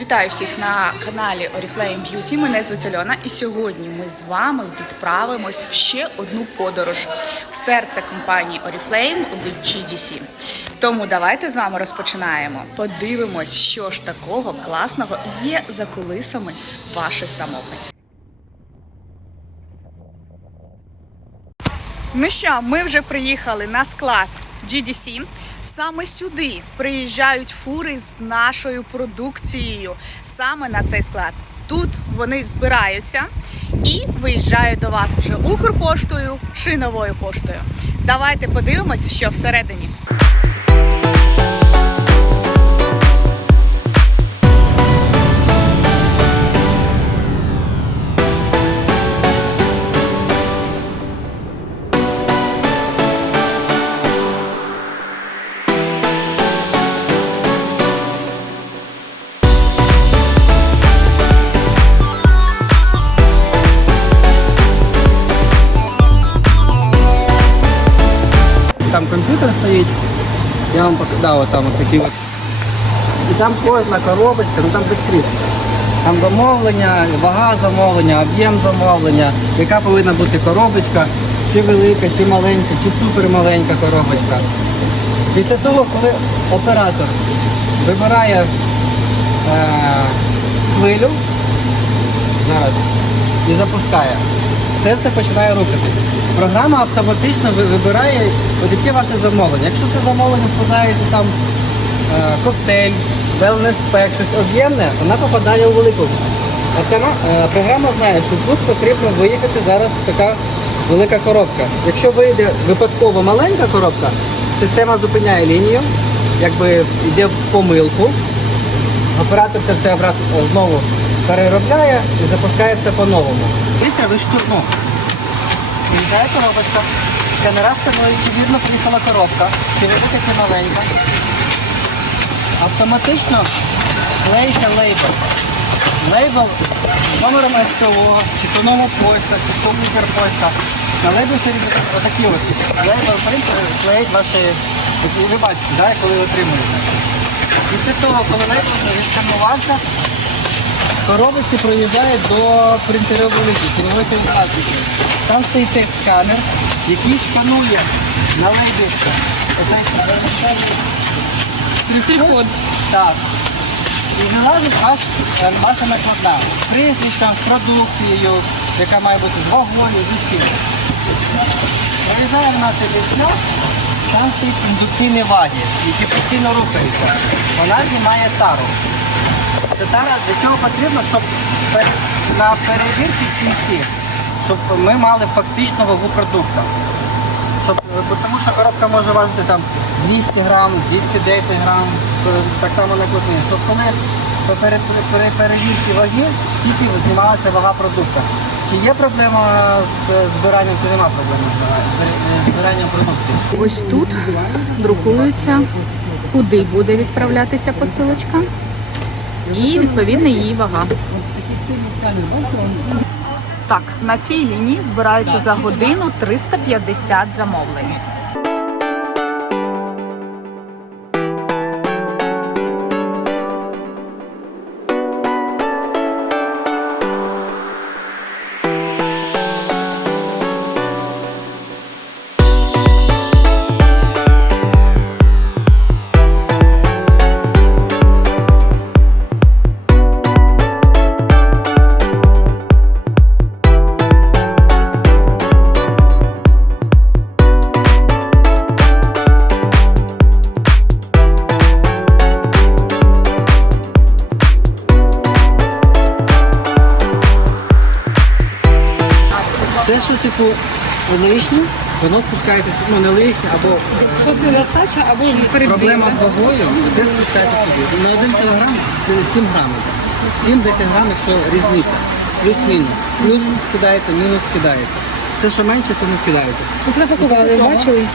Вітаю всіх на каналі Oriflame Beauty. Мене звуть Альона, і сьогодні ми з вами відправимось в ще одну подорож в серце компанії Oriflame в GDC. Тому давайте з вами розпочинаємо. Подивимось, що ж такого класного є за кулисами ваших замовлень. Ну що, ми вже приїхали на склад GDC. Саме сюди приїжджають фури з нашою продукцією. Саме на цей склад. Тут вони збираються і виїжджають до вас вже Укрпоштою чи новою поштою. Давайте подивимось, що всередині. Там комп'ютер стоїть. Я вам показав, от там от такі от. І там кожна коробочка, ну там безкрізь. Там замовлення, вага замовлення, об'єм замовлення, яка повинна бути коробочка, чи велика, чи маленька, чи супермаленька коробочка. Після того, коли оператор вибирає е, хвилю, зараз, і запускає, це починає рухатись. Програма автоматично вибирає, от яке ваше замовлення. Якщо це замовлення складається там е, коктейль, wellness pack, щось об'ємне, вона попадає у велику. Е, програма знає, що тут потрібно виїхати зараз така велика коробка. Якщо вийде випадково маленька коробка, система зупиняє лінію, якби йде в помилку. Оператор це все знову переробляє і запускає все по-новому. Дивіться, ви штурму. Приїжджає коробочка, сканера сканує, чи вірно приїхала коробка, чи велика, чи маленька. Автоматично клеїться лейбл. Лейбл з номером СТО, чи то нова почта, чи то Укрпошта. На лейбл йде отакі ось. Лейбл принтер клеїть ваші, ви бачите, да, коли отримуєте. Після того, коли лейбл відсканувався, коробочці проїжджає до принтерової ліки. Там стоїть цей сканер, який сканує на лейбі. Код. Так. І вилазить аж е, ваша накладна. З Прізвищем, з продукцією, яка має бути з вагою, з усім. Проїжджаємо на це вікно, там стоїть індукційні ваги, які постійно рухаються. Вона знімає тару. Тара для чого потрібно, щоб на перевірці кінці, щоб ми мали фактично вагу продукту. Щоб, е, тому що коробка може важити там 200 грам, 210 грам, е, так само накладні. Щоб коли при пере- при перевірці ваги, тільки знімалася вага продукту. Чи є проблема з е, збиранням, чи нема проблеми з збиранням продуктів? Ось тут друкується, куди буде відправлятися посилочка і відповідно її вага. Так, на цій лінії збираються за годину 350 замовлень. Все, типу лишнє, воно спускається, ну не лишнє, або Щось недостача або проблема з вагою, це спускається сюди. На 1 кілограм це 7 грамів. 7-10 грамів, якщо різниця. Плюс-мінус. Плюс скидається, мінус скидається. Все, що менше, то не скидається. Це на покупали, бачили?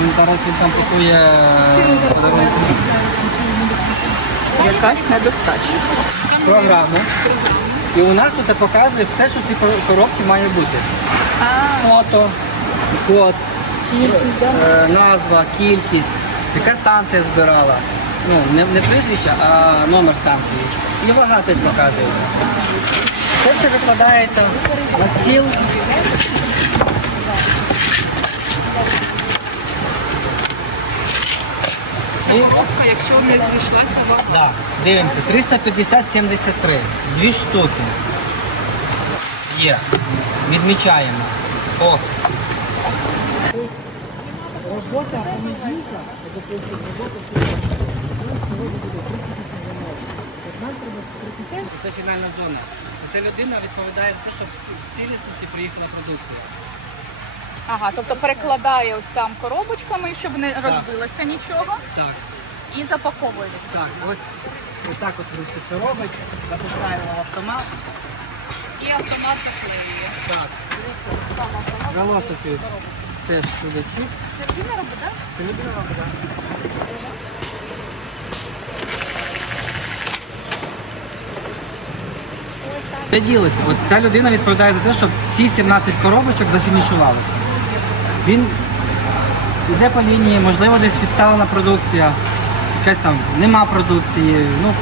Він зараз він там пакує подарунки. Якась недостача. програму. І у нас тут показує все, що в цій коробці має бути. Фото, код, е, назва, кількість, яка станція збирала. ну, не, не прізвище, а номер станції. І вага теж показує. Це все викладається на стіл. Коробка, якщо не зійшлася, вага. Да. Дивимося, 350-73. Дві штуки. Є. Відмічаємо. О. Робота понеділка, це фінальна зона. Ця людина відповідає за те, щоб в цілісності приїхала продукція. Ага, тобто перекладає ось там коробочками, щоб не розбилося нічого, Так, і запаковує. так. Ось отак от Русь це робить, запускаємо в автомат. І автомат заклеює. Так. Галосові теж сюди чик. Людина робить, так? Це робить, так. Це ділося. От ця людина відповідає за те, щоб всі 17 коробочок зафінішувалися. Він йде по лінії, можливо, десь відставлена продукція, якась там нема продукції, ну,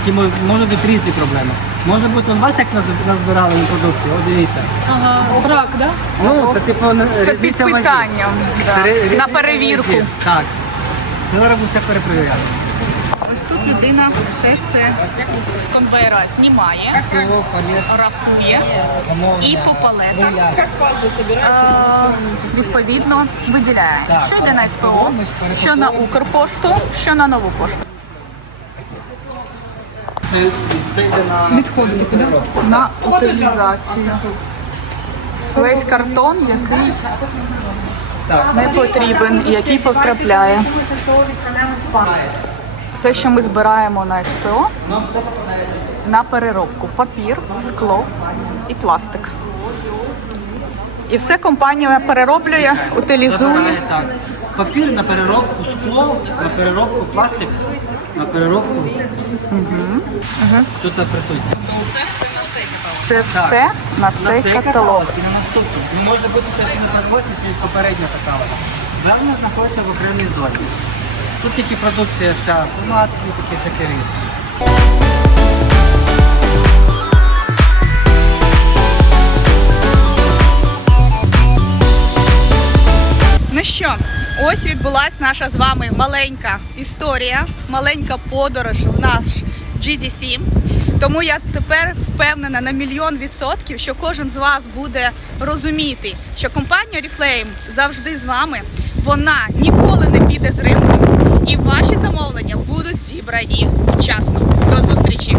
які можуть бути різні проблеми. Може бути, у вас як назбирали на продукцію, от дивіться. Ага, брак, так? Ну, це типу Це під різниця в вазі. питанням. да. Це ри- різниця На в перевірку. Так. Це зараз все перепровіряти. Ось тут людина все це з конвейера знімає, рахує і по палетам Миляк. е, відповідно виділяє, що йде на СПО, що на Укрпошту, що на нову пошту. Відходить куди? На утилізацію. Весь картон, який не потрібен, який потрапляє. Все, що ми збираємо на СПО, Ну, на переробку: папір, скло і пластик. І все компанія перероблює, утилізує. Папір на переробку, скло, на переробку, пластик, на переробку. Тут присутнє. Це все на цей каталог. і на наступний. Не може бути, не знаходиться, що попередньо каталог. Звернення знаходиться в окремій зоні. Тут тільки продукція вся, томат і такі всякі. Ну що, ось відбулась наша з вами маленька історія, маленька подорож в наш GDC. Тому я тепер впевнена на мільйон відсотків, що кожен з вас буде розуміти, що компанія Oriflame завжди з вами. Вона ніколи не піде з ринку, і ваші замовлення будуть зібрані вчасно. До зустрічі!